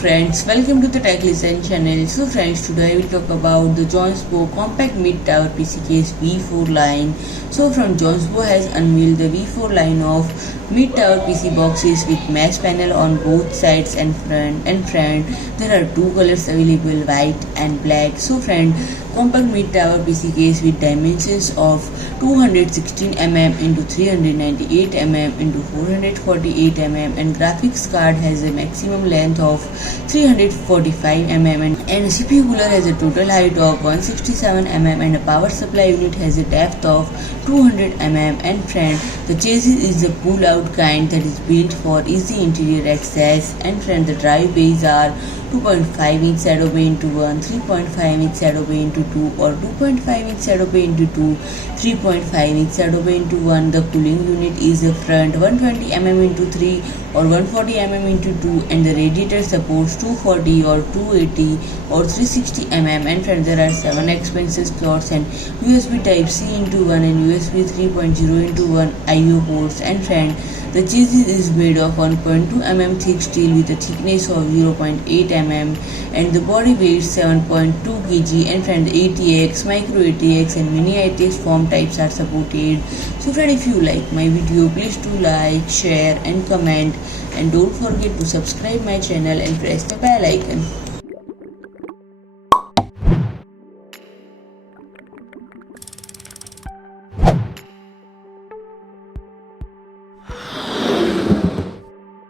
friends, welcome to the Tech Listen channel. So friends, today I will talk about the Jonsbo compact mid-tower PC case V4 line. So from Jonsbo has unveiled the V4 line of mid-tower PC boxes with mesh panel on both sides and front. There are two colors available, white and black. So friend, compact mid-tower PC case with dimensions of 216mm into 398mm into 448mm and graphics card has a maximum length of 345mm and CPU cooler has a total height of 167mm and a power supply unit has a depth of 200mm and friend, the chassis is the pull-out kind that is built for easy interior access and friend, the drive bays are 2.5-inch shadow bay into 1, 3.5-inch shadow bay into 2 or 2.5-inch shadow bay into 2, 3.5-inch shadow bay into 1. The cooling unit is the front 120mm into 3 or 140mm into 2 and the radiator supports 240 or 280 or 360mm and friend, there are 7 expansion slots and USB Type-C into 1 and USB 3.0 into 1 IO ports and friend, the chassis is made of 1.2mm thick steel with a thickness of 0.8mm and the body weight 7.2 kg and friend, ATX, MicroATX and Mini-ITX form types are supported. So friend, if you like my video, please do like, share and comment and don't forget to subscribe my channel and press the bell icon.